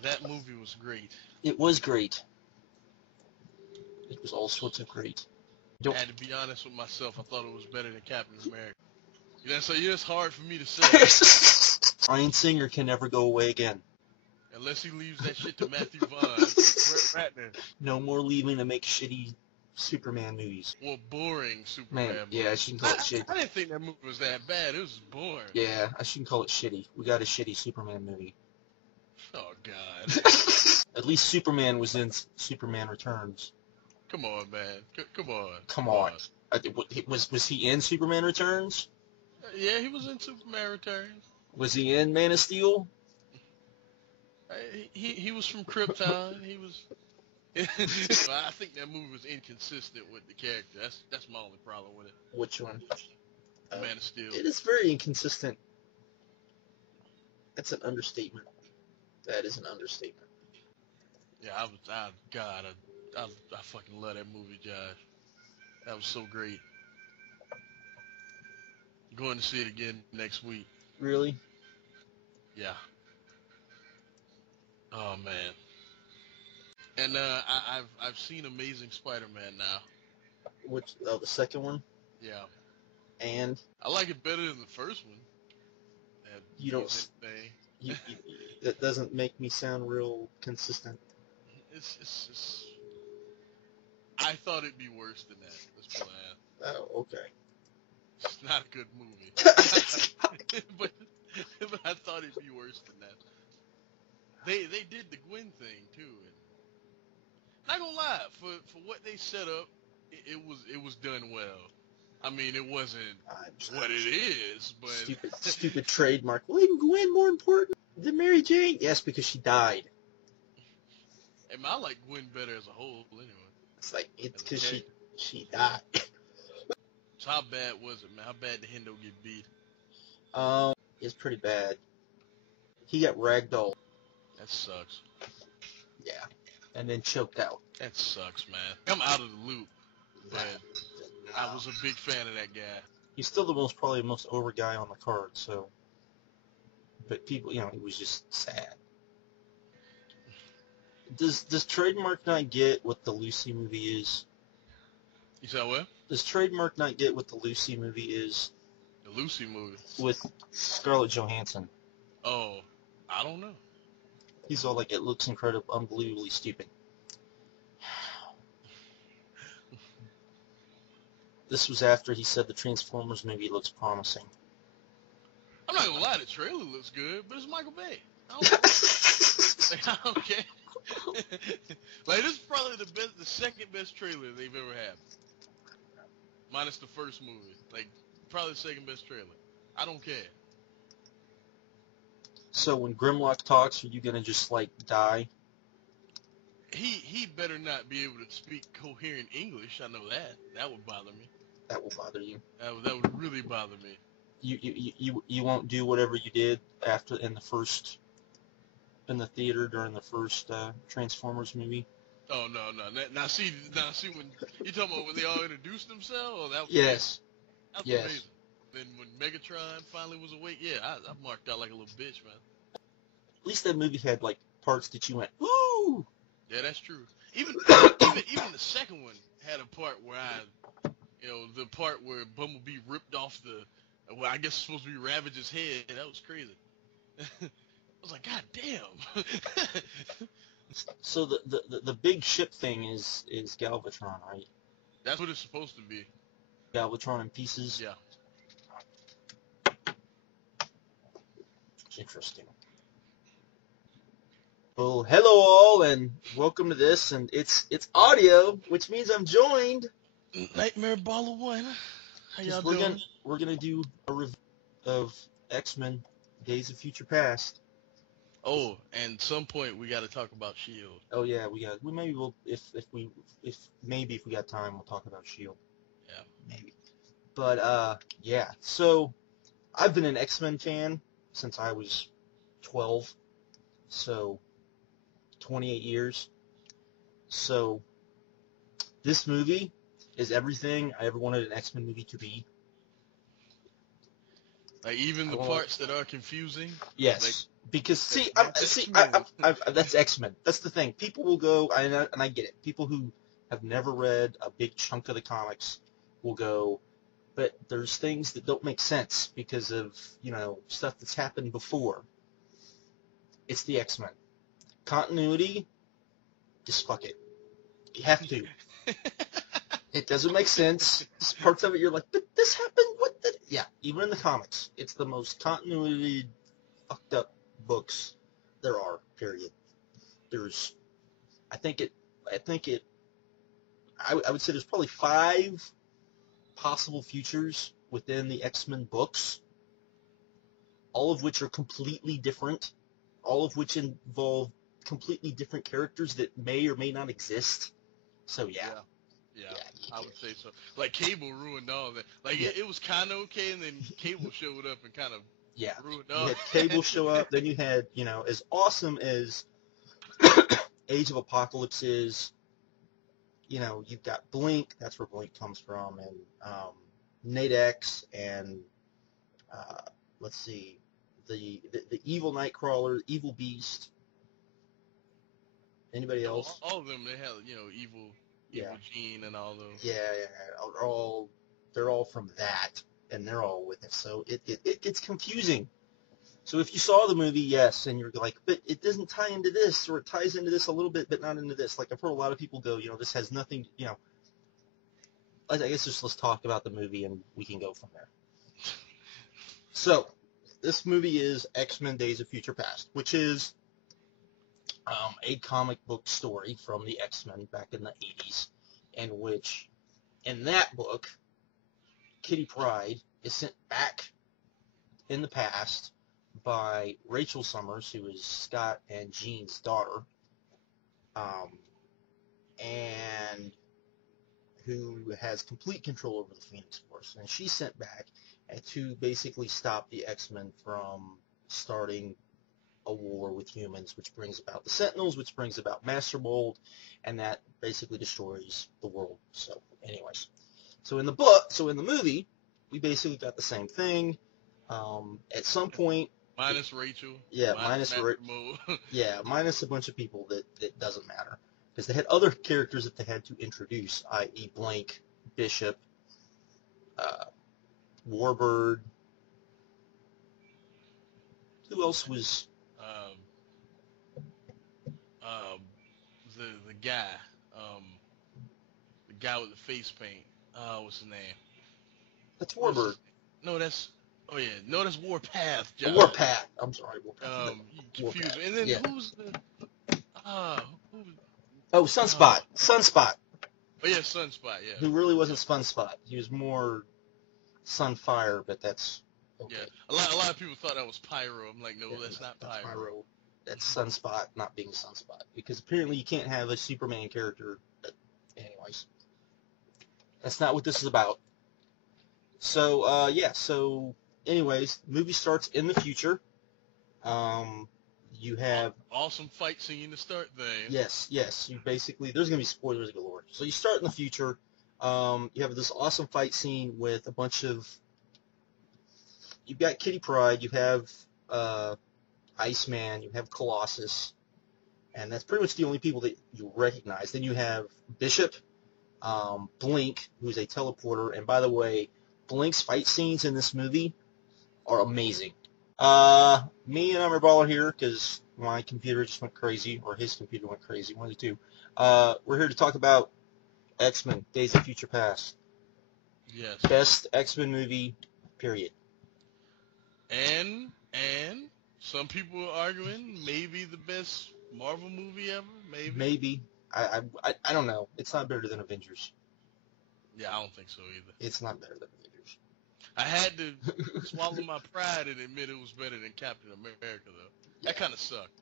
That movie was great. It was great. It was all sorts of great. I had to be honest with myself. I thought it was better than Captain America. So it's hard for me to say. Bryan Singer can never go away again. Unless he leaves that shit to Matthew Vaughn, Brett Ratner. No more leaving to make shitty Superman movies. Well, boring Superman movies. Yeah, I shouldn't call it shitty. I didn't think that movie was that bad. It was boring. Yeah, I shouldn't call it shitty. We got a shitty Superman movie. Oh, God. At least Superman was in Superman Returns. Come on, man. Come on. Come on. Was he in Superman Returns? Yeah, he was in Superman Returns. Was he in Man of Steel? He was from Krypton. He was. I think that movie was inconsistent with the character. That's my only problem with it. Which one? Man of Steel. It is very inconsistent. That's an understatement. That is an understatement. Yeah, I fucking love that movie, Josh. That was so great. Going to see it again next week. Really? Yeah. Oh man. And I've seen Amazing Spider-Man now. Which? Oh, the second one. Yeah. And I like it better than the first one. You don't. That doesn't make me sound real consistent. It's I thought it'd be worse than that. Let's put it that. Oh, okay. It's not a good movie. but I thought it'd be worse than that. They did the Gwen thing too. And not gonna lie, for what they set up, it was done well. I mean, it wasn't what it is, but stupid trademark. Well, isn't Gwen more important than Mary Jane? Yes, because she died. And I like Gwen better as a whole, anyway. It's like it's because she died. So how bad was it, man? How bad did Hendo get beat? It's pretty bad. He got ragdolled. That sucks. Yeah, and then choked out. That sucks, man. I'm out of the loop, but I was a big fan of that guy. He's still probably the most over guy on the card. So, but people, it was just sad. Does Trademark not get what the Lucy movie is? You said what? Does Trademark not get what the Lucy movie is? The Lucy movie? With Scarlett Johansson. Oh, I don't know. He's all like, it looks incredible, unbelievably stupid. This was after he said the Transformers movie looks promising. I'm not gonna lie, the trailer looks good, but it's Michael Bay. I don't care. Like, this is probably the second best trailer they've ever had. Minus the first movie. Like, probably the second best trailer. I don't care. So when Grimlock talks, are you gonna just, like, die? He better not be able to speak coherent English. I know that. That would bother me. That will bother you. That would really bother me. You won't do whatever you did in the theater during the first Transformers movie. Oh no. Now see when you talking about when they all introduced themselves. Oh, that was yes. That was amazing. Then when Megatron finally was awake, yeah, I marked out like a little bitch, man. At least that movie had like parts that you went, ooh. Yeah, that's true. Even the second one had a part where the part where Bumblebee ripped off I guess it's supposed to be Ravage's head. That was crazy. I was like, God damn. So the big ship thing is Galvatron, right? That's what it's supposed to be. Galvatron in pieces? Yeah. Interesting. Well, hello all, and welcome to this, and it's audio, which means I'm joined. Nightmareballa1. How y'all doing? We're gonna do a review of X-Men: Days of Future Past. Oh, and some point we got to talk about S.H.I.E.L.D. Oh yeah, if we got time, we'll talk about S.H.I.E.L.D. Yeah, maybe. But yeah. So I've been an X-Men fan since I was 12. So 28 years. So this movie is everything I ever wanted an X-Men movie to be. Like even the parts that are confusing. Yes. Because Smooth. that's X-Men. That's the thing. People will go, and I get it. People who have never read a big chunk of the comics will go, but there's things that don't make sense because of, stuff that's happened before. It's the X-Men. Continuity, just fuck it. You have to. It doesn't make sense. There's parts of it you're like, but this happened? What the? Yeah, even in the comics, it's the most continuity fucked up books there are, period. There's, I would say there's probably 5 possible futures within the X-Men books, all of which are completely different, all of which involve completely different characters that may or may not exist. So, yeah, I would say so. Like, Cable ruined all that. Like, it was kind of okay, and then Cable showed up and kind of ruined all you had that. Cable show up, then you had, as awesome as Age of Apocalypse is, you've got Blink, that's where Blink comes from, and Nadex, and let's see, the evil Nightcrawler, evil Beast. Anybody else? All of them, they had, evil Gene and all those. Yeah, they're all from that, and they're all with it. So it gets confusing. So if you saw the movie, yes, and you're like, but it doesn't tie into this, or it ties into this a little bit, but not into this. Like, I've heard a lot of people go, this has nothing, I guess let's talk about the movie, and we can go from there. So, this movie is X-Men Days of Future Past, which is a comic book story from the X-Men back in the 80s, in that book, Kitty Pryde is sent back in the past by Rachel Summers, who is Scott and Jean's daughter, and who has complete control over the Phoenix Force. And she's sent back to basically stop the X-Men from starting a war with humans, which brings about the Sentinels, which brings about Master Mold, and that basically destroys the world. So, anyways. So in the movie, we basically got the same thing. At some point, minus Rachel. Yeah, minus a bunch of people that doesn't matter. Because they had other characters that they had to introduce, i.e. Blink, Bishop, Warbird. Who else was... the guy, the guy with the face paint. What's his name? That's Warbird. That's Warpath. John. Warpath. I'm sorry, Warpath. You confused me. And then who's the? Sunspot. Sunspot. Oh yeah, Sunspot. Yeah. Who really wasn't Sunspot. He was more Sunfire, but that's okay. Yeah. A lot of people thought that was Pyro. I'm like, no, that's not Pyro. That's Sunspot not being Sunspot, because apparently you can't have a Superman character. But anyways, that's not what this is about. So anyways, the movie starts in the future. You have awesome fight scene to start there. Yes. You basically, there's gonna be spoilers galore. So you start in the future. You have this awesome fight scene with a bunch of. You've got Kitty Pryde. You have Iceman, you have Colossus, and that's pretty much the only people that you recognize. Then you have Bishop, Blink, who's a teleporter, and by the way, Blink's fight scenes in this movie are amazing. Me and Nightmareballa here, because my computer just went crazy, or his computer went crazy, one of the two. We're here to talk about X-Men, Days of Future Past. Yes. Best X-Men movie, period. And some people are arguing maybe the best Marvel movie ever. Maybe. I don't know. It's not better than Avengers. Yeah, I don't think so either. It's not better than Avengers. I had to swallow my pride and admit it was better than Captain America, though. Yeah. That kind of sucked.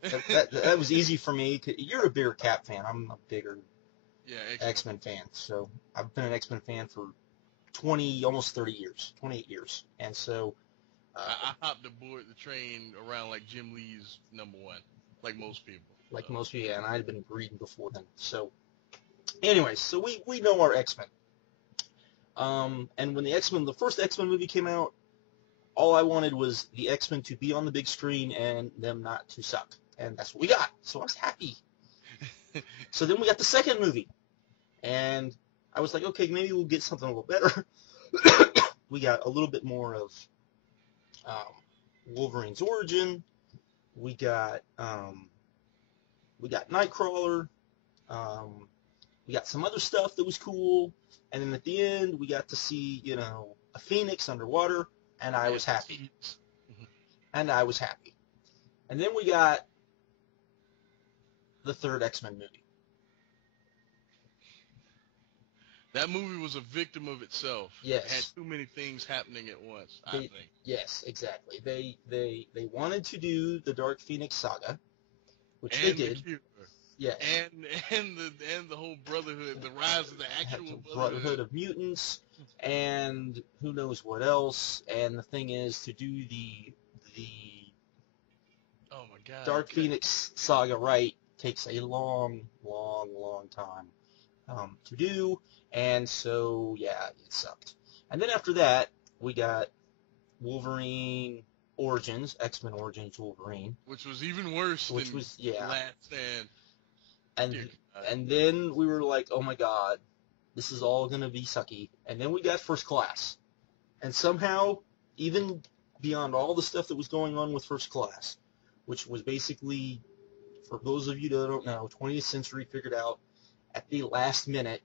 But that was easy for me. You're a bigger Cap fan. I'm a bigger X-Men fan. So I've been an X-Men fan for almost 30 years, 28 years. And so... I hopped aboard the train around like Jim Lee's number 1, like most people. Most people, yeah, and I had been reading before then. So, anyways, so we know our X-Men. And when the first X-Men movie came out, all I wanted was the X-Men to be on the big screen and them not to suck. And that's what we got. So I was happy. So then we got the second movie. And I was like, okay, maybe we'll get something a little better. We got a little bit more of Wolverine's origin. We got Nightcrawler. We got some other stuff that was cool. And then at the end, we got to see, a phoenix underwater. And I was happy. And I was happy. And then we got the third X-Men movie. That movie was a victim of itself. Yes. It had too many things happening at once, I think. Yes, exactly. They wanted to do the Dark Phoenix saga, which they did. Yes. And the whole Brotherhood, the rise of the actual Brotherhood of Mutants, and who knows what else. And the thing is, to do the oh my God, Dark Phoenix saga right takes a long time to do. And so, yeah, it sucked. And then after that, we got Wolverine Origins, X-Men Origins Wolverine. Which was even worse than Last Stand. And then we were like, oh my God, this is all going to be sucky. And then we got First Class. And somehow, even beyond all the stuff that was going on with First Class, which was basically, for those of you that don't know, 20th Century figured out at the last minute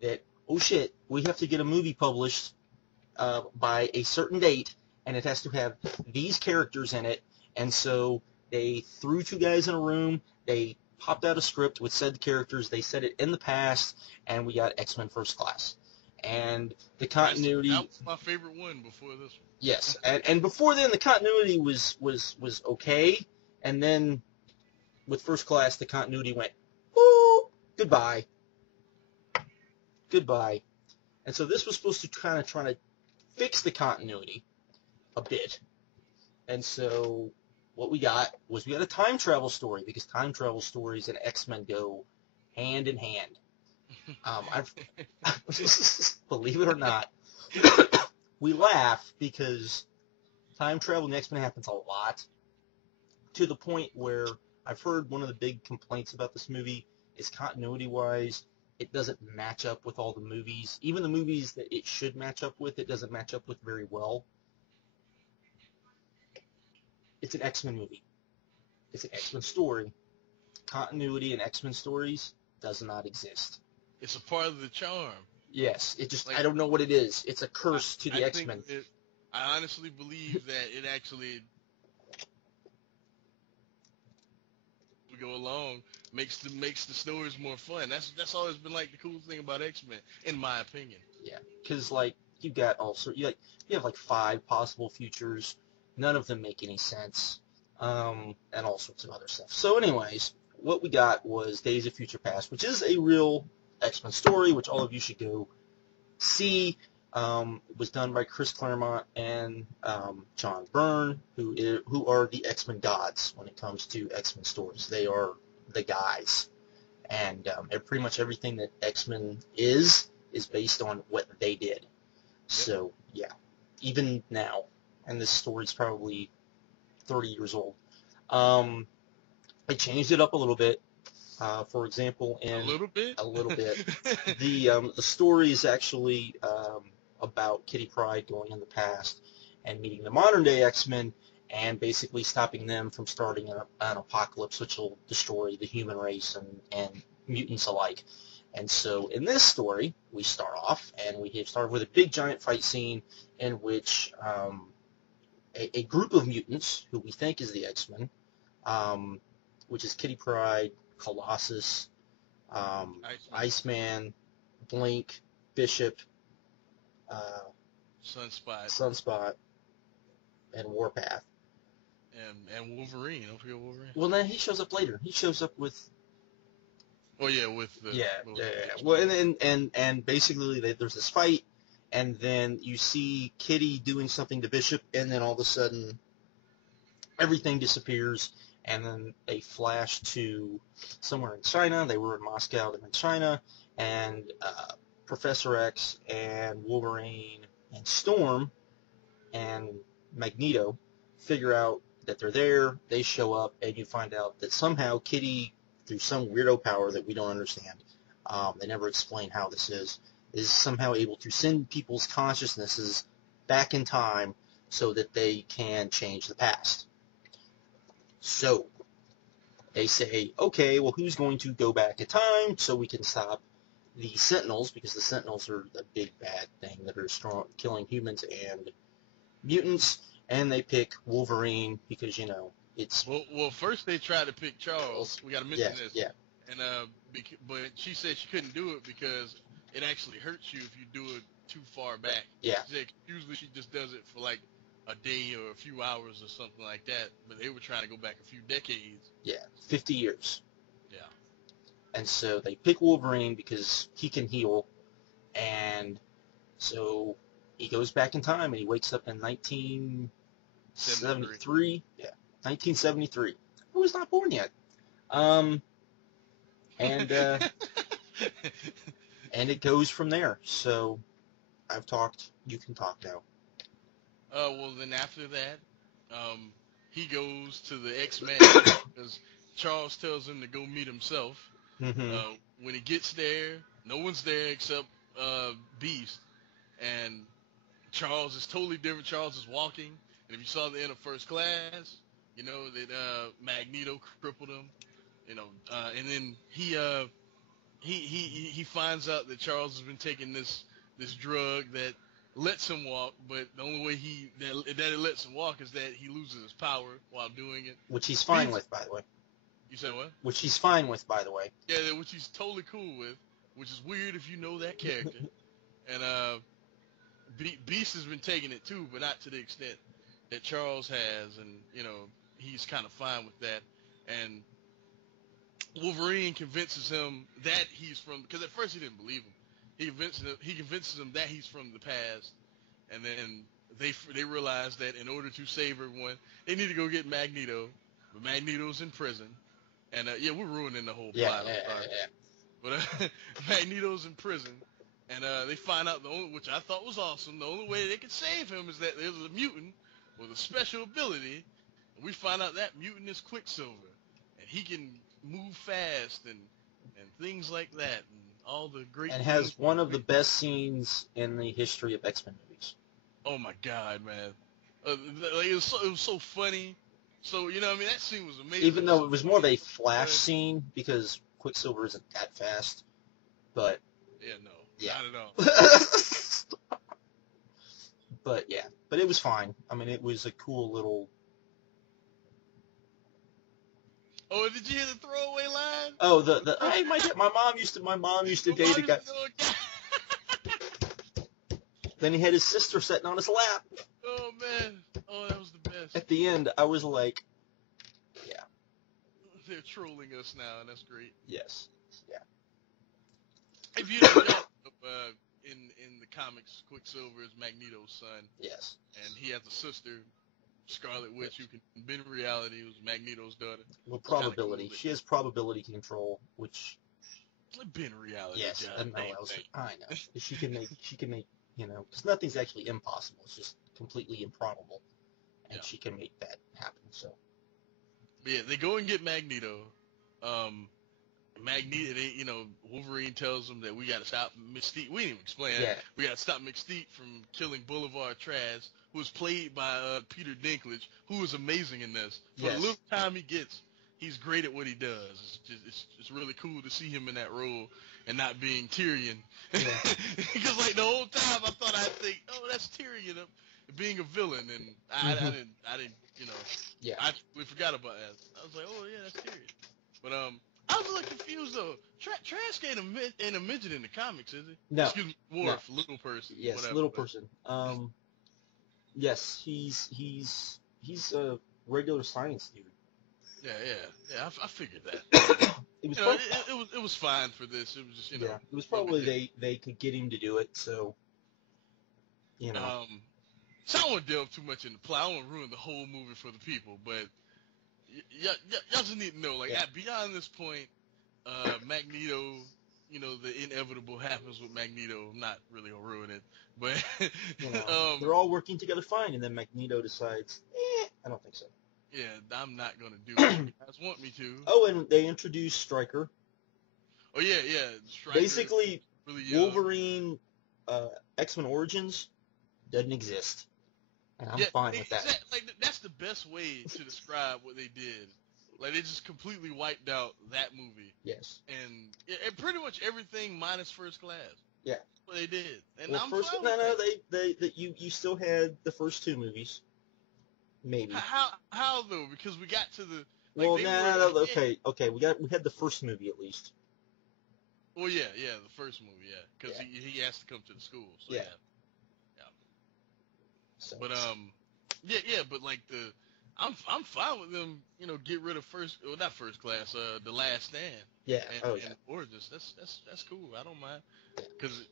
that, oh shit, we have to get a movie published by a certain date, and it has to have these characters in it. And so they threw two guys in a room, they popped out a script with said characters, they said it in the past, and we got X-Men First Class. And the continuity... That was my favorite one before this one. Yes, and before then, the continuity was okay, and then with First Class, the continuity went, ooh, goodbye. And so this was supposed to kind of try to fix the continuity a bit. And so what we got a time travel story, because time travel stories and X-Men go hand in hand. Believe it or not, we laugh because time travel in X-Men happens a lot, to the point where I've heard one of the big complaints about this movie is continuity-wise, it doesn't match up with all the movies. Even the movies that it should match up with, it doesn't match up with very well. It's an X-Men movie. It's an X-Men story. Continuity in X-Men stories does not exist. It's a part of the charm. Yes, it just, I don't know what it is. It's a curse to the X-Men. I honestly believe that it actually, we go along, makes the stories more fun. That's always been like the cool thing about X-Men, in my opinion. Yeah, because like you got you have like 5 possible futures. None of them make any sense, and all sorts of other stuff. So, anyways, what we got was Days of Future Past, which is a real X-Men story, which all of you should go see. It was done by Chris Claremont and John Byrne, who are the X-Men gods when it comes to X-Men stories. They are the guys, and pretty much everything that X-Men is based on what they did. So yeah, even now, and this story's probably 30 years old. They changed it up a little bit. For example, in a little bit, the story is actually about Kitty Pryde going in the past and meeting the modern day X-Men and basically stopping them from starting an apocalypse which will destroy the human race and mutants alike. And so in this story, we start off, and we start with a big giant fight scene in which a group of mutants, who we think is the X-Men, which is Kitty Pryde, Colossus, Iceman, Blink, Bishop, Sunspot, and Warpath. And Wolverine. Don't forget Wolverine. Well, then he shows up later. He shows up with... Oh, yeah, with the... Yeah. Well, and basically there's this fight, and then you see Kitty doing something to Bishop, and then all of a sudden everything disappears, and then they flash to somewhere in China. They were in Moscow, they're in China, and Professor X and Wolverine and Storm and Magneto, figure out that they're there, they show up, and you find out that somehow Kitty, through some weirdo power that we don't understand, they never explain how this is somehow able to send people's consciousnesses back in time so that they can change the past. So, they say, okay, well, who's going to go back in time so we can stop the Sentinels, because the Sentinels are the big bad thing that are strong, killing humans and mutants, and they pick Wolverine because, it's... Well, first they tried to pick Charles. We got to mention this. Yeah. And but she said she couldn't do it because it actually hurts you if you do it too far back. Yeah. She said usually she just does it for like a day or a few hours or something like that. But they were trying to go back a few decades. Yeah, 50 years. Yeah. And so they pick Wolverine because he can heal, and so he goes back in time and he wakes up in 1973. Yeah, 1973. I was not born yet. And and it goes from there. So I've talked. You can talk now. Well, then after that, he goes to the Xmen because Charles tells him to go meet himself. Mm-hmm. When he gets there, no one's there except Beast, and Charles is totally different. Charles is walking, and if you saw the end of First Class, you know that Magneto crippled him, and then he finds out that Charles has been taking this drug that lets him walk, but the only way that it lets him walk is that he loses his power while doing it. Which he's fine with, by the way. You said what? Which he's fine with, by the way. Yeah, which he's totally cool with, which is weird if you know that character. And Beast has been taking it too, but not to the extent that Charles has, and he's kind of fine with that. And Wolverine convinces him that he's from, because at first he didn't believe him. He convinces him that he's from the past, and then they realize that in order to save everyone, they need to go get Magneto, but Magneto's in prison. And we're ruining the whole plot. Yeah. But Magneto's in prison, and they find out which I thought was awesome, the only way they could save him is that there's a mutant with a special ability, and we find out that mutant is Quicksilver, and he can move fast and things like that, and all the great. And has one of the best scenes in the history of X-Men movies. Oh my God, man! It was so funny. So, that scene was amazing. Even though it was more of a Flash scene, because Quicksilver isn't that fast, but... Not at all. But it was fine. I mean, it was a cool little... Oh, did you hear the throwaway line? Oh, hey, my mom used to date a guy. Then he had his sister sitting on his lap. Oh, man. Oh, that was the best. At the end, I was like, yeah. They're trolling us now, and that's great. Yes. Yeah. If you don't know, in the comics, Quicksilver is Magneto's son. Yes. And he has a sister, Scarlet Witch, who can bend reality, who's Magneto's daughter. Well, probability. Cool, she has probability control, which... Bend reality. Yes, God, I know. She can make, because nothing's actually impossible. It's just completely improbable. And she can make that happen, so. But yeah, they go and get Magneto. Wolverine tells them that we got to stop Mystique. We didn't even explain that. We got to stop Mystique from killing Boulevard Trash, who was played by Peter Dinklage, who is amazing in this. For the little time he gets, he's great at what he does. It's really cool to see him in that role and not being Tyrion. Because like the whole time I thought I'd think, oh, that's Tyrion being a villain, and I didn't, I totally forgot about that. I was like, oh yeah, that's Tyrion. But I was a little confused though. Trask ain't a midget in the comics, is he? No. Excuse me, Worf, little person. Yes, whatever, little person. Yes, he's a regular science dude. Yeah. I figured that. It was fine for this. It was just it was probably they could get him to do it, so So I don't want to delve too much in the plot. I don't want to ruin the whole movie for the people, but y'all just need to know, beyond this point, Magneto, the inevitable happens with Magneto. I'm not really gonna ruin it, but they're all working together fine, and then Magneto decides, I don't think so. yeah, I'm not gonna do what you guys want me to. Oh, and they introduced Stryker. Oh yeah. Stryker, basically, really young. Wolverine, X-Men Origins doesn't exist, and I'm fine with that. That's the best way to describe what they did. Like, they just completely wiped out that movie. Yes. And pretty much everything minus First Class. Yeah. That's what they did. And well, I'm fine with that. You still had the first two movies. Maybe. How though? Because we got to the okay. We had the first movie at least. Well, yeah, the first movie, yeah, because he has to come to the school. So yeah. So. But but like I'm fine with them, get rid of not First Class, the Last Stand. Yeah. And Origins. That's cool. I don't mind. Because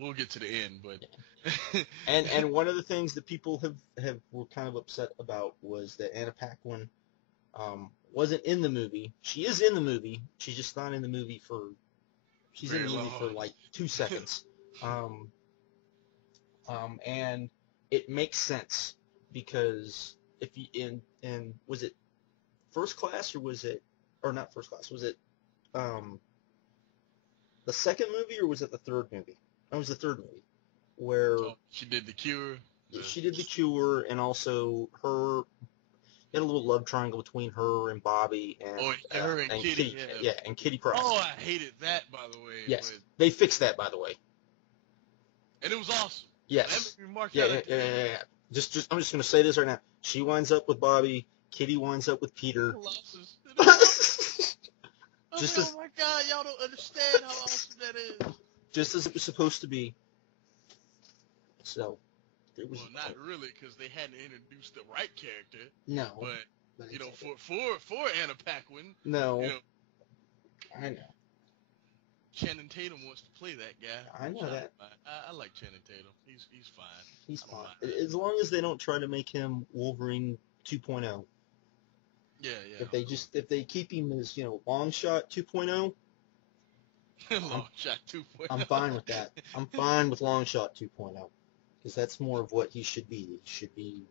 we'll get to the end, but. and one of the things that people were kind of upset about was that Anna Paquin wasn't in the movie. She is in the movie. She's just not in the movie for. She's in the movie for like 2 seconds. And it makes sense because if you in was it First Class or not First Class? Was it the second movie or was it the third movie? It was the third movie where she did The Cure. She did The Cure, and also had a little love triangle between her and Bobby and her and Kitty. And Kitty Pryde. Oh, I hated that, by the way. Yes, they fixed that, by the way. And it was awesome. Yes. Yeah. I'm just gonna say this right now. She winds up with Bobby. Kitty winds up with Peter. Oh my God, y'all don't understand how awesome that is. Just as it was supposed to be. So. Well, not really, because they hadn't introduced the right character. No. But for Anna Paquin. No. I know. Channing Tatum wants to play that guy. I know that. I like Channing Tatum. He's fine. He's fine. As long as they don't try to make him Wolverine 2.0. Yeah. If they keep him as, long shot 2.0. Long shot 2.0. I'm fine with that. I'm fine with long shot 2.0. Because that's more of what he should be. He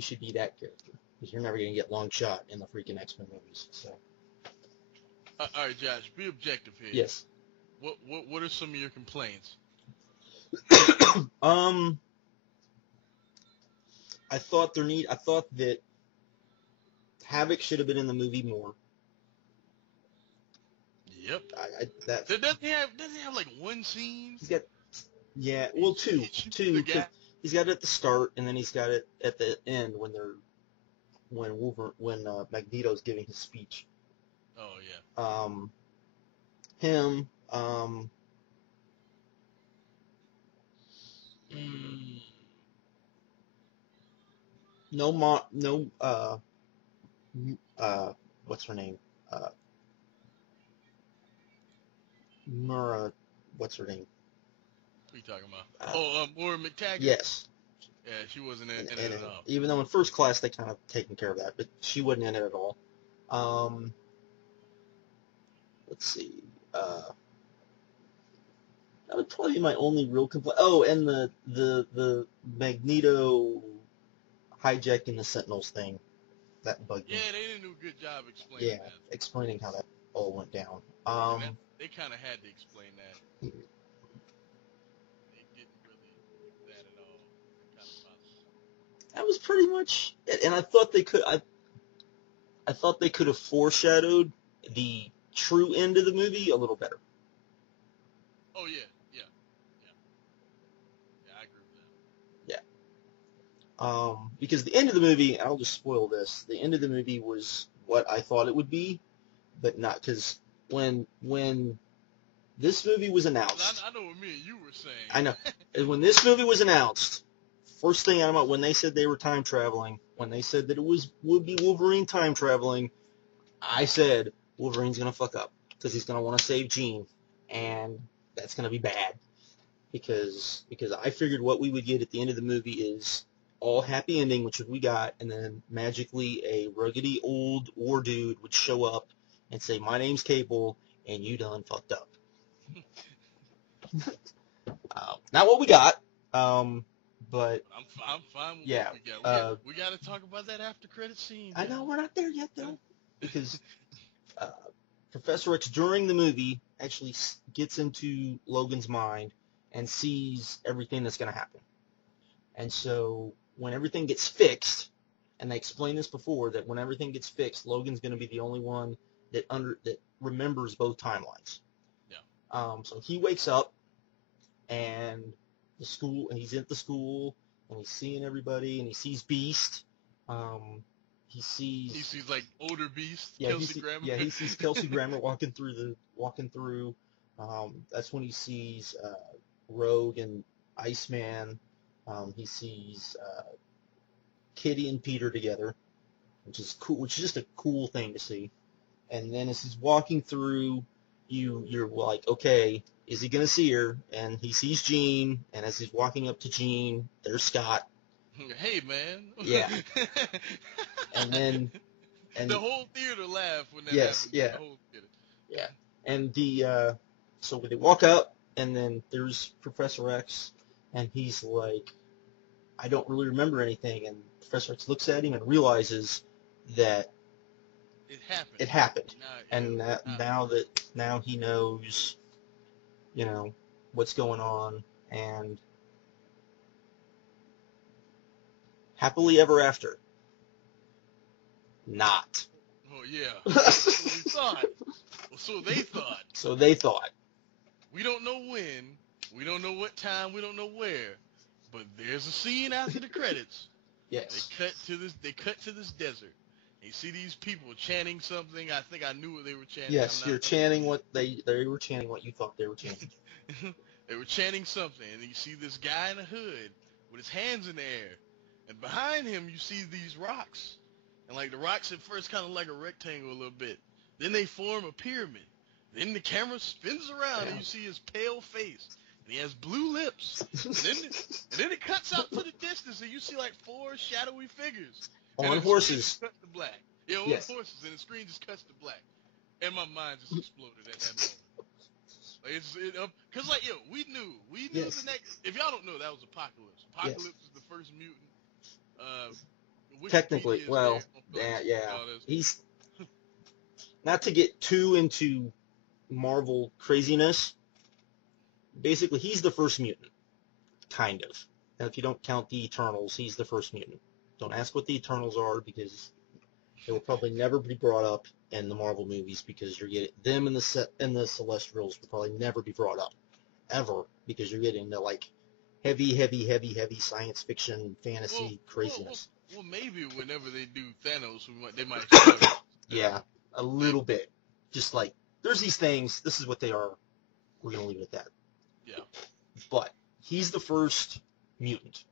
should be that character. Because you're never going to get long shot in the freaking X-Men movies. So. All right, Josh, be objective here. Yes. What are some of your complaints? I thought that Havoc should have been in the movie more. Yep. Doesn't he have like one scene? He's got. Yeah, well, two. He's got it at the start, and then he's got it at the end when Magneto's giving his speech. Oh yeah. Him. What's her name? Mura. What's her name? What are you talking about? Maura McTaggart? Yes. Yeah, she wasn't in it at all. Even though in First Class they kind of taken care of that, but she wasn't in it at all. Let's see. That would probably be my only real complaint. Oh, and the Magneto hijacking the Sentinels thing. That bugged me. Yeah, they didn't do a good job explaining that. Explaining how that all went down. They kind of had to explain that. That was pretty much it. And I thought they could. I thought they could have foreshadowed the true end of the movie a little better. Oh yeah, I agree with that. Yeah. Because the end of the movie, and I'll just spoil this. The end of the movie was what I thought it would be, but not, because when this movie was announced. I know what me and you were saying. I know. When this movie was announced. First thing out, when they said they were time traveling, when they said that would be Wolverine time traveling, I said Wolverine's gonna fuck up because he's gonna want to save Jean, and that's gonna be bad because I figured what we would get at the end of the movie is all happy ending, which we got, and then magically a ruggedy old war dude would show up and say, "My name's Cable, and you done fucked up." Not what we got, but I'm fine with yeah. what we got. We got to talk about that after credit scene. I know we're not there yet though, because Professor X during the movie actually gets into Logan's mind and sees everything that's going to happen. And so when everything gets fixed, and they explained this before, that when everything gets fixed, Logan's going to be the only one that remembers both timelines. Yeah. So he wakes up, and he's at the school, and he's seeing everybody, and he sees Beast. He sees like older Beast, yeah, Kelsey Grammer. Yeah, he sees Kelsey Grammer walking through. That's when he sees Rogue and Iceman. He sees Kitty and Peter together, which is cool. Which is just a cool thing to see. And then as he's walking through, you're like, okay, is he gonna see her? And he sees Jean. And as he's walking up to Jean, there's Scott. Hey, man. Yeah. And the whole theater laughed when that yes, happened. Yeah. The whole theater. Yeah. And so when they walk up, and then there's Professor X, and he's like, I don't really remember anything. And Professor X looks at him and realizes that it happened. Now Now he knows, what's going on, and happily ever after. Not. Oh, yeah. So they thought. So they thought. We don't know when, we don't know what time, we don't know where, but there's a scene after the credits. Yes. They cut to this desert. And you see these people chanting something. I think I knew what they were chanting. Yes, you're chanting what they were chanting what you thought they were chanting. They were chanting something, and you see this guy in a hood with his hands in the air, and behind him you see these rocks. And like the rocks at first kind of like a rectangle a little bit. Then they form a pyramid. Then the camera spins around and you see his pale face. And he has blue lips. And then it cuts out to the distance and you see like 4 shadowy figures. On horses. Cut to black. Yeah, on horses. And the screen just cuts to black. And my mind just exploded at that moment. Cause we knew the next. If y'all don't know, that was Apocalypse. Apocalypse is the first mutant. Technically, well, yeah. He's not to get too into Marvel craziness. Basically, he's the first mutant, kind of. Now, if you don't count the Eternals, he's the first mutant. Don't ask what the Eternals are because they will probably never be brought up in the Marvel movies because you're getting them and the Celestials will probably never be brought up ever because you're getting into like heavy science fiction fantasy craziness. Well, maybe whenever they do Thanos, they might. Yeah, a little bit. Just like there's these things. This is what they are. We're gonna leave it at that. Yeah. But he's the first mutant,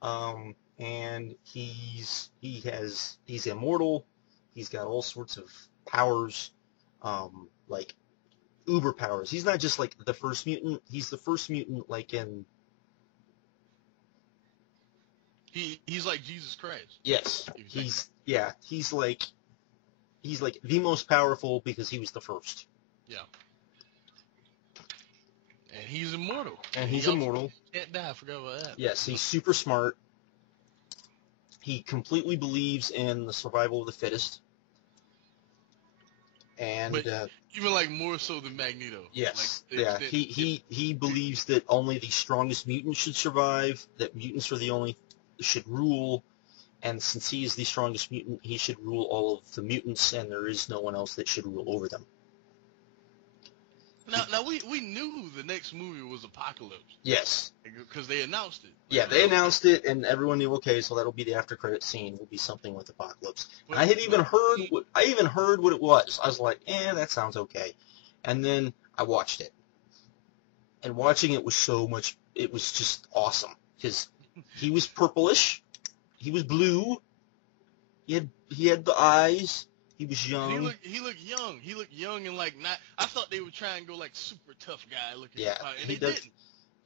and he's immortal. He's got all sorts of powers, like uber powers. He's not just like the first mutant. He's the first mutant, like in. He's like Jesus Christ. Yes, he's like the most powerful because he was the first. Yeah. And he's immortal. Can't die. I forgot about that. Yes, he's super smart. He completely believes in the survival of the fittest. And even like more so than Magneto. Yes. He believes that only the strongest mutants should survive. That mutants are the only should rule, and since he is the strongest mutant, he should rule all of the mutants, and there is no one else that should rule over them. Now we knew the next movie was Apocalypse. Yes. Because they announced it. Yeah, they announced it, and everyone knew. Okay, so that'll be the after credit scene. Will be something with Apocalypse. And I even heard what it was. I was like, that sounds okay. And then I watched it, and watching it was so much. It was just awesome because he was purplish, he was blue, he had the eyes. He was young. He looked young. He looked young and like not. I thought they would try and go like super tough guy looking. Yeah, and they didn't.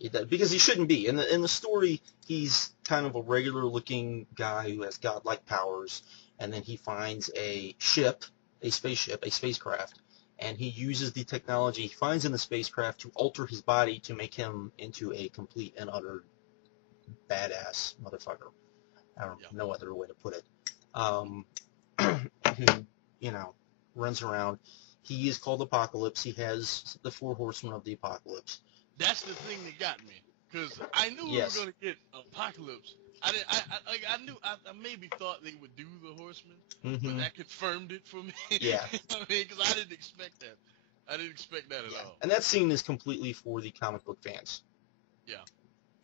He does, because he shouldn't be. In the story, he's kind of a regular looking guy who has godlike powers, and then he finds a ship a spacecraft, and he uses the technology he finds in the spacecraft to alter his body to make him into a complete and utter badass motherfucker. I don't know other way to put it. Who, runs around. He is called Apocalypse. He has the 4 horsemen of the apocalypse. That's the thing that got me, because I knew we were going to get Apocalypse. I maybe thought they would do the Horsemen, but that confirmed it for me. Yeah. Because I didn't expect that. I didn't expect that at all. And that scene is completely for the comic book fans. Yeah.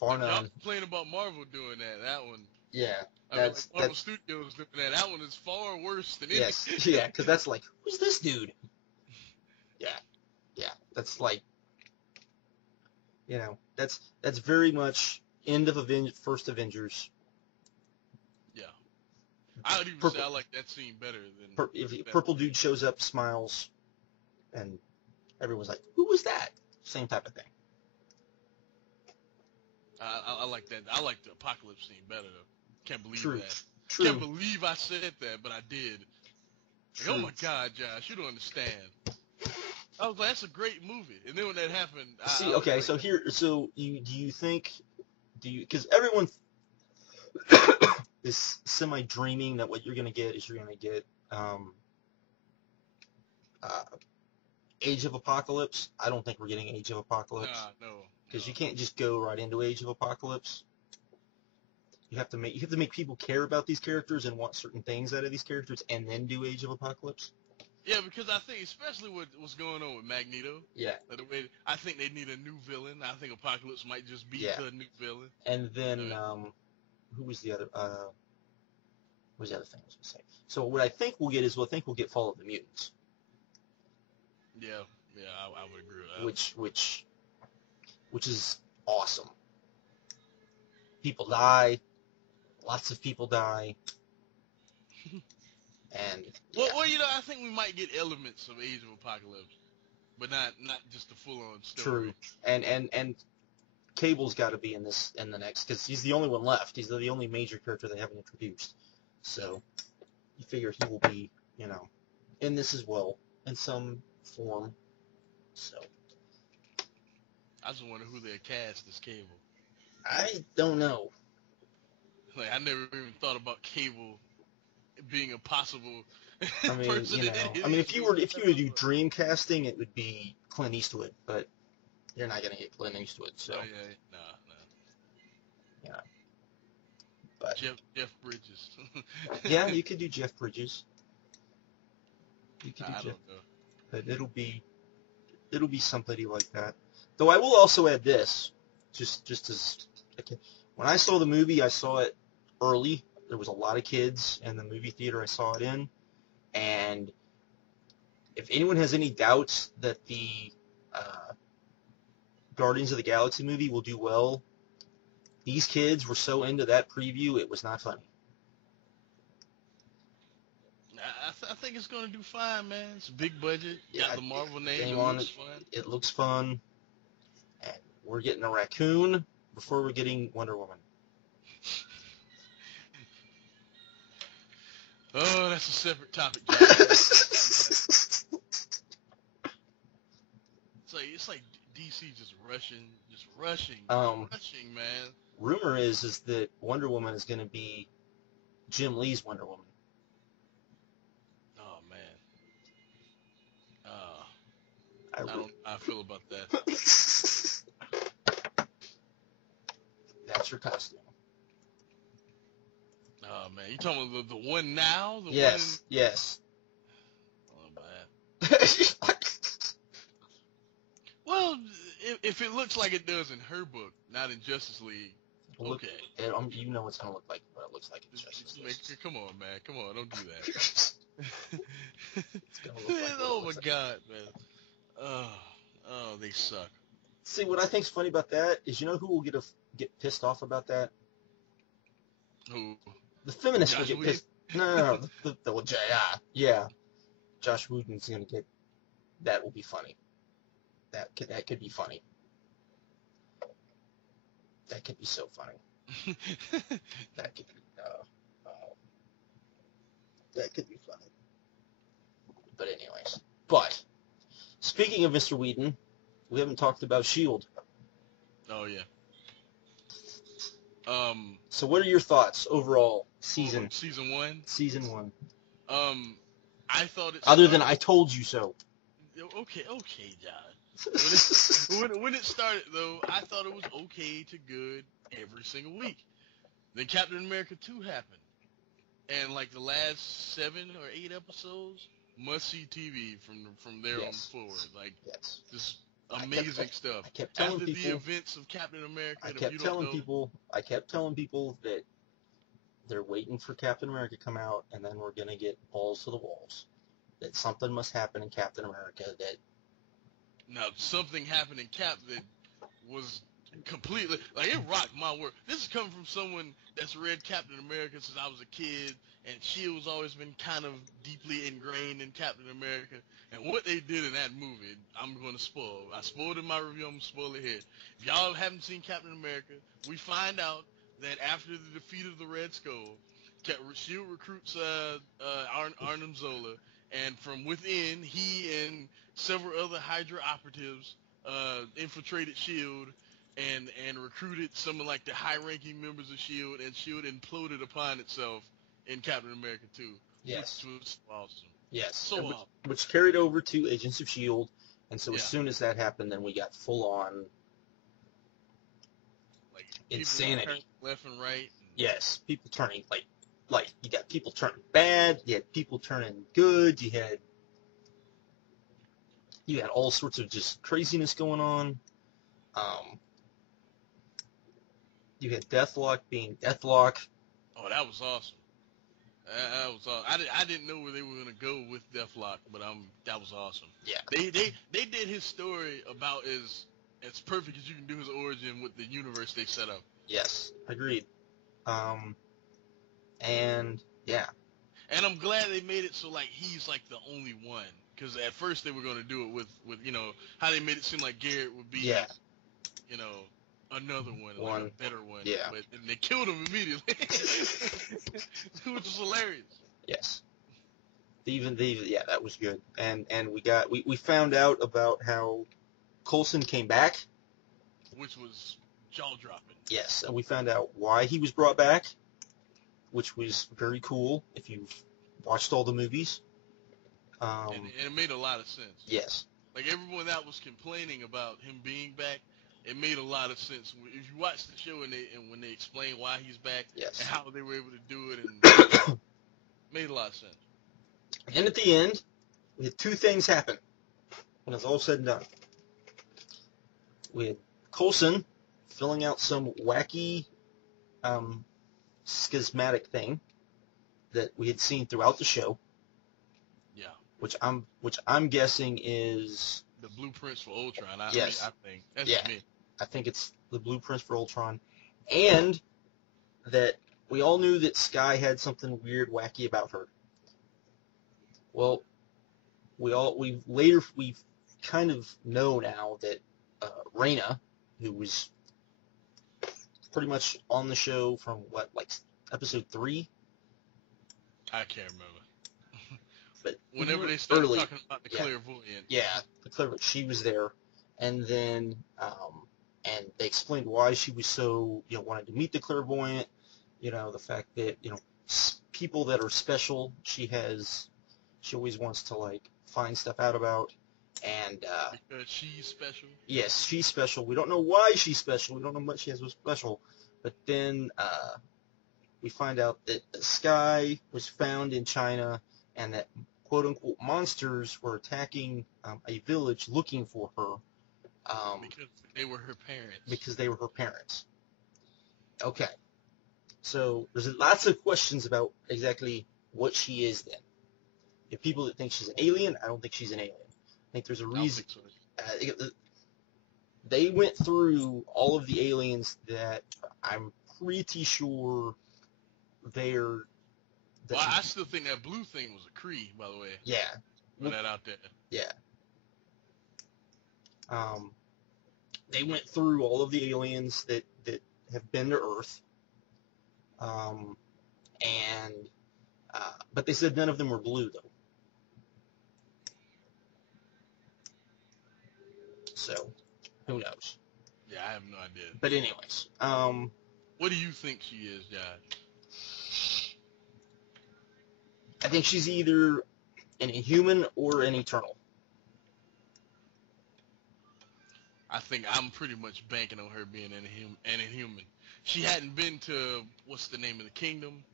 Bar none. Y'all complain about Marvel doing that. That one. Yeah. Marvel Studios doing that. That one is far worse than anything. Yes. Yeah, because that's like, who's this dude? Yeah. Yeah. That's like, that's very much end of first Avengers. Yeah. I would even say I like that scene better than... If Purple Dude shows up, smiles, and everyone's like, who was that? Same type of thing. I like that. I like the Apocalypse scene better, though. Can't believe that. True. Can't believe I said that, but I did. Like, oh my God, Josh, you don't understand. I was like, that's a great movie. And then when that happened, do you think, because everyone is semi-dreaming that what you're going to get is you're going to get Age of Apocalypse. I don't think we're getting Age of Apocalypse. Nah, no. Because you can't just go right into Age of Apocalypse. You have to make people care about these characters and want certain things out of these characters, and then do Age of Apocalypse. Yeah, because I think, especially what's going on with Magneto. Yeah. I think they need a new villain. I think Apocalypse might just be the new villain. And then, who was the other? What was the other thing I was going to say? So what I think we'll get is we'll get Fall of the Mutants. Yeah, I would agree with that. Which is awesome. People die. Lots of people die. And well, I think we might get elements of Age of Apocalypse, but not just the full-on story. True. And Cable's got to be in the next, because he's the only one left. He's the only major character they haven't introduced. So you figure he will be, in this as well, in some form. So I just wonder who they cast as Cable. I don't know. Like, I never even thought about Cable being a possible person. If you were to do dream casting, it would be Clint Eastwood, but you're not gonna get Clint Eastwood, so. Oh yeah, nah. Yeah. But Jeff Bridges. Yeah, you could do Jeff Bridges. I don't know. But it'll be somebody like that. Though I will also add this, just as when I saw the movie, I saw it early. There was a lot of kids in the movie theater I saw it in, and if anyone has any doubts that the Guardians of the Galaxy movie will do well, these kids were so into that preview, it was not funny. I think it's going to do fine, man. It's a big budget. Got the Marvel name. It looks fun. And we're getting a raccoon before we're getting Wonder Woman. Oh, that's a separate topic, John. It's like DC just rushing, man. Rumor is that Wonder Woman is going to be Jim Lee's Wonder Woman. Oh man. I don't know how I feel about that. That's your costume. Oh man, you talking about the one now? Yes. Oh man. Well, if it looks like it does in her book, not in Justice League, okay. You know it's gonna look like what it looks like in Justice League. Come on, man. Come on, don't do that. It's gonna look like oh my God, man. Oh, they suck. See, what I think's funny about that is, who will get pissed off about that? Who? The feminists will get pissed. No. Yeah. Josh Whedon's gonna get. That will be funny. That could be funny. That could be so funny. That could be. That could be funny. But anyways. But, speaking of Mr. Whedon, we haven't talked about S.H.I.E.L.D. Oh yeah. So what are your thoughts overall? Season 1. Season 1. I thought it Other started. than I told you so. Okay, John. When it started though, I thought it was okay to good every single week. Then Captain America 2 happened, and like the last 7 or 8 episodes, must see TV from there on forward. Like just amazing stuff. I kept telling After people the events of Captain America, I kept telling people that they're waiting for Captain America to come out, and then we're gonna get balls to the walls. That something must happen in Captain America. That now something happened in Cap that was completely like it rocked my world. This is coming from someone that's read Captain America since I was a kid, and S.H.I.E.L.D's always been kind of deeply ingrained in Captain America. And what they did in that movie, I'm going to spoil. I spoiled in my review. I'm going to spoil it here. If y'all haven't seen Captain America, we find out that after the defeat of the Red Skull, S.H.I.E.L.D. recruits Arnim Zola, and from within, he and several other Hydra operatives infiltrated S.H.I.E.L.D. and recruited some of like the high-ranking members of S.H.I.E.L.D. and S.H.I.E.L.D. imploded upon itself in Captain America 2. yes, Which was awesome. yes, So awesome. which carried over to Agents of S.H.I.E.L.D. And so as Yeah. soon as that happened, then we got full on Like insanity. Left and right. Yes, people turning like you got people turning bad, you had people turning good, you had all sorts of just craziness going on. You had Deathlock being Deathlock. Oh, that was awesome. That was awesome. I didn't know where they were gonna go with Deathlock, but that was awesome. Yeah. They did his story about as perfect as you can do his origin with the universe they set up. Yes, agreed. And yeah. And I'm glad they made it so like he's like the only one, because at first they were gonna do it with how they made it seem like Garrett would be another one, like a better one. Yeah. But and they killed him immediately, which was hilarious. Yes. Yeah, that was good. And we found out about how Coulson came back, which was jaw dropping. Yes, and we found out why he was brought back, which was very cool if you've watched all the movies. And it made a lot of sense. Yes. Like everyone that was complaining about him being back, it made a lot of sense. If you watch the show and when they explain why he's back and how they were able to do it, and made a lot of sense. And at the end, we had 2 things happen when it's all said and done. We had Coulson filling out some wacky schismatic thing that we had seen throughout the show. Yeah. Which I'm guessing is the blueprints for Ultron. I think that's me. I think it's the blueprints for Ultron, and that we all knew that Skye had something weird, wacky about her. Well, we've kind of know now that Raina, who was pretty much on the show from episode 3. I can't remember. But whenever they started talking about the clairvoyant. Yeah, the clairvoyant. She was there, and then and they explained why she was so wanted to meet the clairvoyant. The fact that people that are special, she always wants to find stuff out about, and because she's special. Yes, she's special. We don't know why she's special. We don't know what she has was special, but then we find out that Skye was found in China, and that quote-unquote monsters were attacking a village looking for her. Because they were her parents. Because they were her parents. Okay. So there's lots of questions about exactly what she is then. You have people that think she's an alien. I don't think she's an alien. I think there's a reason. They went through all of the aliens that I'm pretty sure they're... Well, I still think that blue thing was a Kree, by the way. Yeah. Put that out there. Yeah. They went through all of the aliens that have been to Earth. But they said none of them were blue, though. So, who knows? Yeah, I have no idea. But anyways, what do you think she is, Josh? I think she's either an Inhuman or an Eternal. I think I'm pretty much banking on her being an Inhuman. She hadn't been to, what's the name of the kingdom?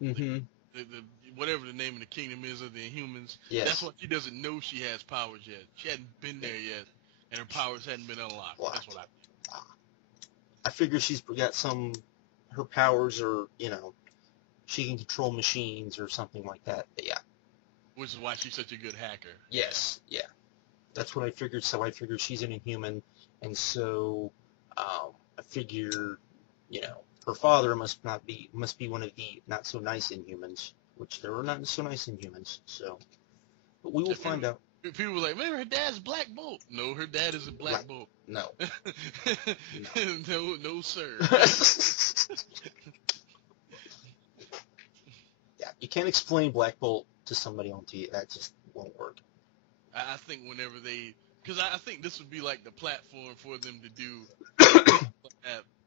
Mm-hmm. The whatever the name of the kingdom is of the Inhumans. Yes. That's why she doesn't know she has powers yet. She hadn't been there yet, and her powers hadn't been unlocked. Well, That's what I think. I figure she's got her powers are, she can control machines or something like that. But yeah. Which is why she's such a good hacker. Yes, yeah. That's what I figured. So I figured she's an Inhuman, and so I figure, her father must be one of the not so nice Inhumans, which there are not so nice Inhumans. So, but we will find out. People were like, maybe her dad's Black Bolt. No, her dad is a Black Bolt. No. No, sir. Yeah, you can't explain Black Bolt to somebody on TV. That just won't work. I think whenever because I think this would be like the platform for them to do,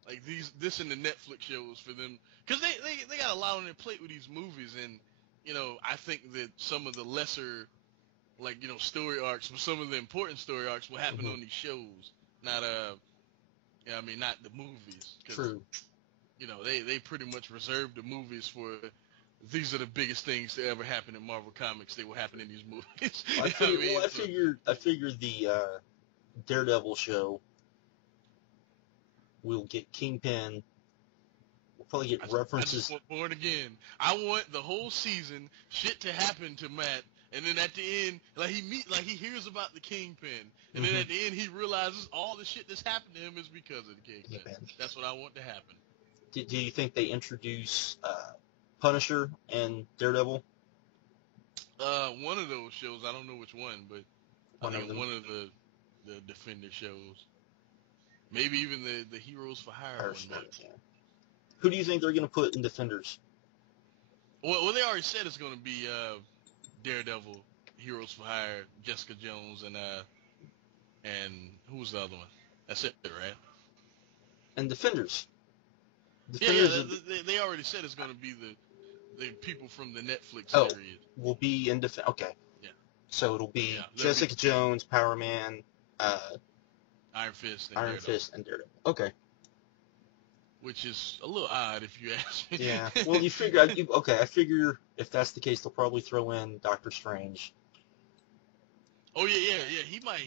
like this and the Netflix shows for them, because they got a lot on their plate with these movies, and I think that some of the lesser, like story arcs, but some of the important story arcs will happen on these shows, not not the movies. True. They pretty much reserve the movies for. These are the biggest things to ever happen in Marvel Comics. They will happen in these movies. I figured the Daredevil show will get Kingpin. We'll probably get references. I just want more again. I want the whole season shit to happen to Matt, and then at the end, he hears about the Kingpin, and then at the end he realizes all the shit that's happened to him is because of the Kingpin. That's what I want to happen. Do you think they introduce Punisher and Daredevil? One of those shows, I don't know which one, but one of the Defender shows. Maybe even the Heroes for Hire one. Yeah. Who do you think they're going to put in Defenders? Well, they already said it's going to be Daredevil, Heroes for Hire, Jessica Jones, and who was the other one? That's it, right? And Defenders. Yeah, they already said it's going to be the people from the Netflix series. Will be in Okay. Yeah. So it'll be Jessica Jones, Power Man, Iron Fist, and Daredevil. Okay. Which is a little odd if you ask me. Yeah. Well, you figure. I figure if that's the case, they'll probably throw in Doctor Strange. Oh yeah. He might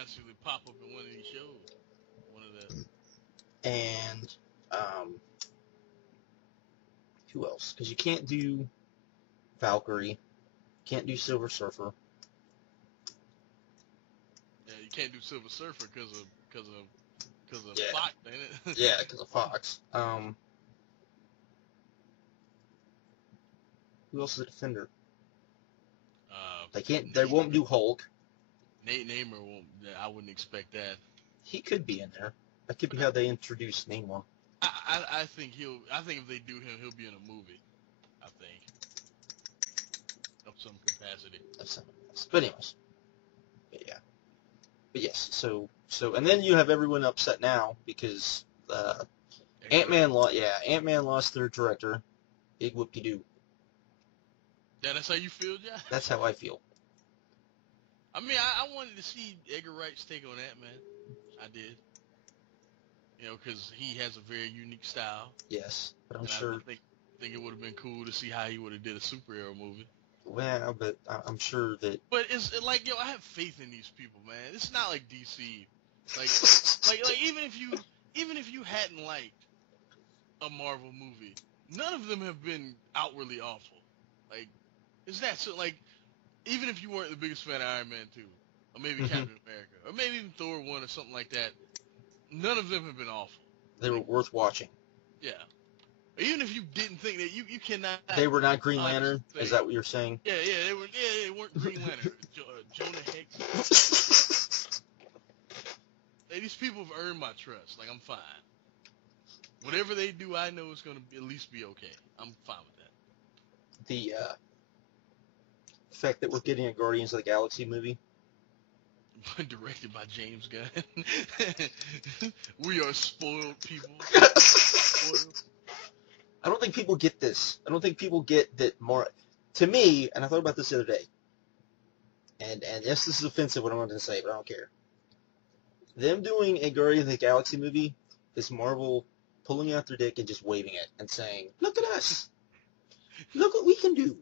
actually pop up in one of these shows. One of the. And who else? Because you can't do Valkyrie, can't do Silver Surfer. Yeah, you can't do Silver Surfer because of Fox, ain't it? Yeah, because of Fox. Who else is a Defender? They won't do Hulk. Namor won't. I wouldn't expect that. He could be in there. That could be how they introduce Namor. I think if they do him, he'll be in a movie. I think. Of some capacity. But anyways. But yes, so and then you have everyone upset now because Ant-Man lost their director. Big whoop-de-doo. Yeah, that's how you feel, Josh? That's how I feel. I mean, I wanted to see Edgar Wright's take on Ant-Man. I did. Because he has a very unique style. Yes, but I'm sure. I think it would have been cool to see how he would have did a superhero movie. Well, but I'm sure that. But it's like, I have faith in these people, man. It's not like DC. Like even if you hadn't liked a Marvel movie, none of them have been outwardly awful. Like, it's that so like, even if you weren't the biggest fan of Iron Man 2, or maybe Captain America, or maybe even Thor 1 or something like that, none of them have been awful. They were worth watching. Yeah. Even if you didn't think that, you cannot. They were not Green Lantern. Is that what you're saying? Yeah, they were. Yeah, they weren't Green Lantern. Jonah Hex. Hey, these people have earned my trust. Like, I'm fine. Whatever they do, I know it's gonna at least be okay. I'm fine with that. The fact that we're getting a Guardians of the Galaxy movie. Directed by James Gunn. We are spoiled people. Spoiled. I don't think people get this. I don't think people get that more. To me, and I thought about this the other day, and yes, this is offensive what I'm going to say, but I don't care. Them doing a Guardians of the Galaxy movie is Marvel pulling out their dick and just waving it and saying, "Look at us! Look what we can do!"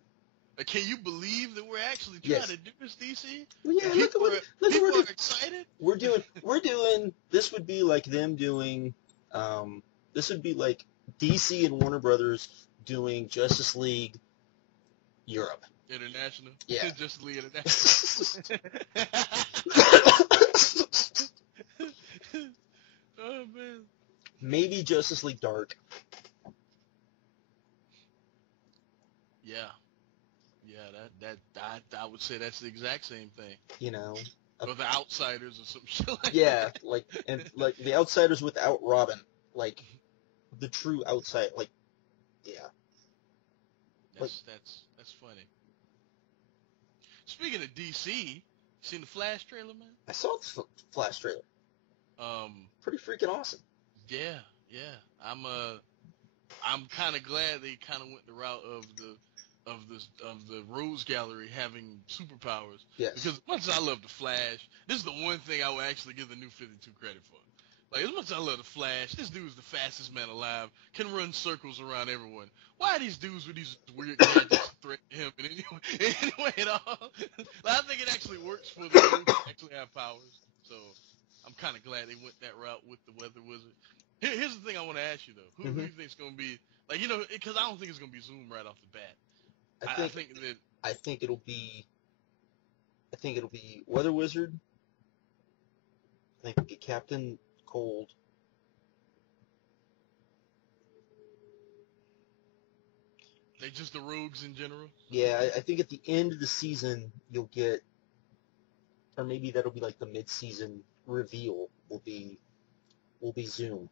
Can you believe that we're actually trying Yes. to do this, DC? Well, yeah, People look at what are we're doing. excited. We're doing. This would be like them doing. This would be like DC and Warner Brothers doing Justice League Europe. International. Yeah. Just League International. Oh man. Maybe Justice League Dark. Yeah. Yeah, I would say that's the exact same thing. You know. Or the Outsiders or some shit like Yeah, that. like the Outsiders without Robin, like the true outside, like yeah. That's funny. Speaking of DC, seen the Flash trailer, man? I saw the Flash trailer. Pretty freaking awesome. Yeah. I'm kind of glad they kind of went the route of the Rose Gallery having superpowers. Yes. Because as much as I love the Flash, this is the one thing I will actually give the New 52 credit for. Like, as much as I love the Flash, this dude's the fastest man alive, can run circles around everyone. Why are these dudes with these weird gadgets threaten him in any way at all? Like, I think it actually works for the dudes who actually have powers. So, I'm kind of glad they went that route with the Weather Wizard. Here's the thing I want to ask you, though. Who do you think is going to be, like, because I don't think it's going to be Zoom right off the bat. I think it'll be Weather Wizard. I think it'll be Captain Cold. They just the rogues in general? Yeah, I think at the end of the season you'll get, or maybe that'll be like the mid-season reveal will be Zoom.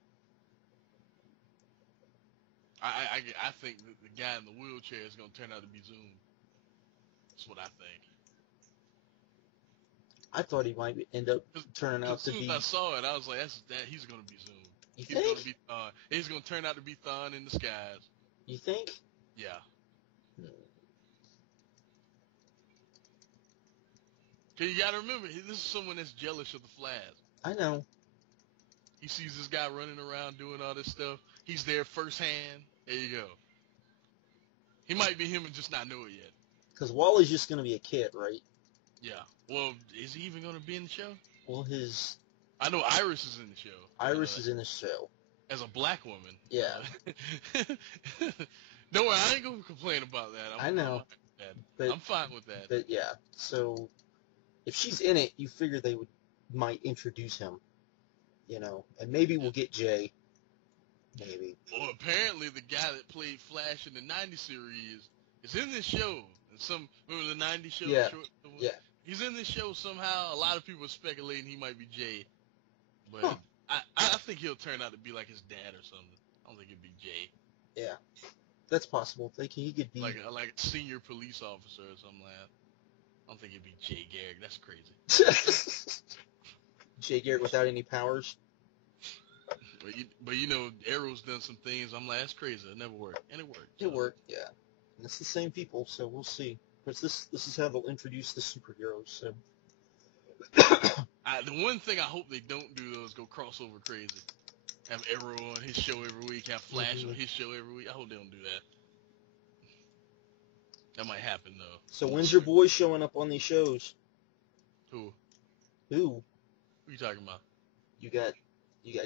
I think that the guy in the wheelchair is going to turn out to be Zoom. That's what I think. I thought he might end up turning out to be. As soon as I saw it, I was like, he's going to be Zoom. You He's think? going to be he's going to turn out to be Thawne in disguise. You think? Yeah. Cause you got to remember, this is someone that's jealous of the Flash. I know. He sees this guy running around doing all this stuff. He's there firsthand. There you go. He might be him and just not know it yet. Because Wally's just going to be a kid, right? Yeah. Well, is he even going to be in the show? Well, I know Iris is in the show. Iris is in the show. As a black woman. Yeah. Don't worry, I ain't going to complain about that. I know. I'm fine with that. But yeah, so if she's in it, you figure they might introduce him, and maybe we'll get Jay. Maybe. Well, apparently the guy that played Flash in the '90s series is in this show. Remember the '90s show? Yeah. Yeah. He's in this show somehow. A lot of people are speculating he might be Jay, but I think he'll turn out to be like his dad or something. I don't think it'd be Jay. Yeah, that's possible. He could be like a senior police officer or something like that. I don't think it'd be Jay Garrick. That's crazy. Jay Garrick without any powers. But Arrow's done some things. I'm like, that's crazy. It never worked, and it worked. It worked, yeah. And it's the same people, so we'll see. But this is how they'll introduce the superheroes. So. The one thing I hope they don't do though is go crossover crazy. Have Arrow on his show every week. Have Flash on his show every week. I hope they don't do that. That might happen though. So when's your boy showing up on these shows? Who? Who are you talking about? You got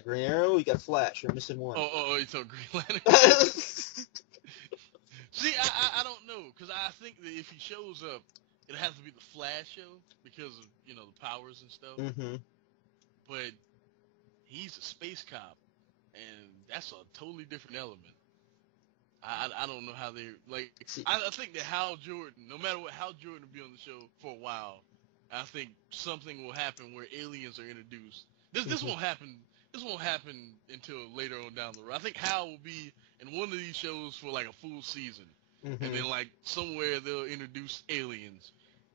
Green Arrow. You got Flash. You're missing one. Oh, you talking Green Lantern? See, I don't know, because I think that if he shows up, it'll have to be the Flash show because of the powers and stuff. Mm-hmm. But he's a space cop, and that's a totally different element. I don't know how they I think that Hal Jordan, no matter what, Hal Jordan will be on the show for a while. I think something will happen where aliens are introduced. This won't happen. This won't happen until later on down the road. I think Hal will be in one of these shows for like a full season, and then like somewhere they'll introduce aliens,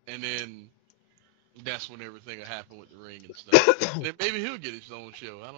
and then That's when everything will happen with the ring and stuff. Then maybe he'll get his own show. I don't